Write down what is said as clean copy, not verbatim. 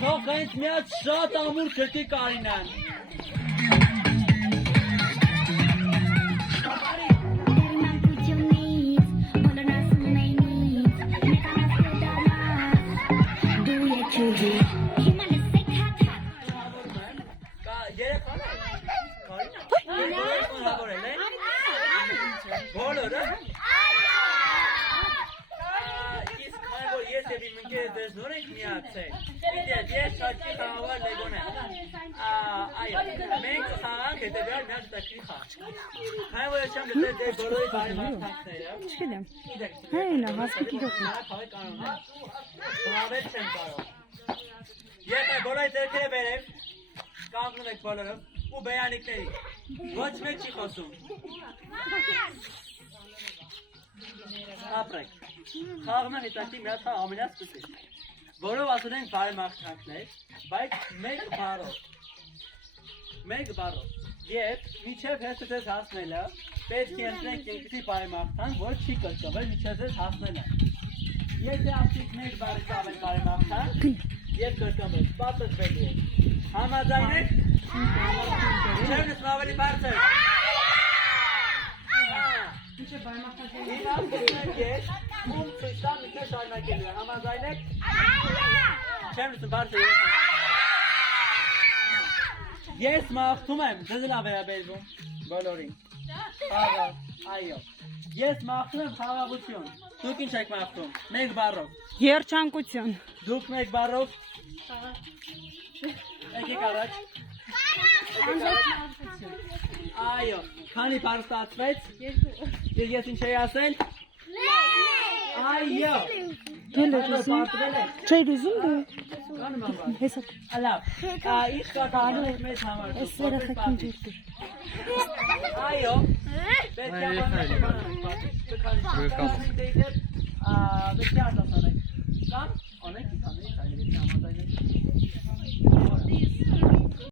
Թող հենց միած շատ ամուր գտի Կարինան։ Եթե բոլորի ձեռքերը բերեմ, կանգնում եք բոլորը ու բերանիկների, ոչ մեկ չի խոսում։ Ապրեք, խաղմը հետաքի միած խաղ ամենաց կսի, որով ասում ենք բարեմաղթանքներ, բայց մեկ բարով, և միջև հեստը ձեզ հասնելը, պետք է ընտրենք երկրի բարեմաղթան, որ չի կրկնվել միջև ձեզ հասնելը։ Եթե ասիկ մեկ բարից ավել բարեմաղթան, և կրկնվել, պատսվելու եք։ Համաձայն եք, չեմ նսում ավելի բարձր։ Իմ աղթում ես, ում ծույստան մի քեզ շարունակելու է, համաձայն եք, չեմ նսում բարձր։ Ես մաղթում եմ, ձեզ էլ ավերաբերվում, բոլորին, խաղաղ, այո, ես մաղթում եմ խաղաղություն, դուք ինչ եք մաղթում, մեկ բառով, Երջանկություն, դուք մեկ բառով, եկեք առաջ, այո, քանի բառ ստացվեց, ես ինչ էի ասել, այո, չէր ուզում դու, Ալավ, ինչ կատարում եք մեզ համար, այո, պետք է արտասանեք, կամ անեք իքաների քայլերի համաձայնեք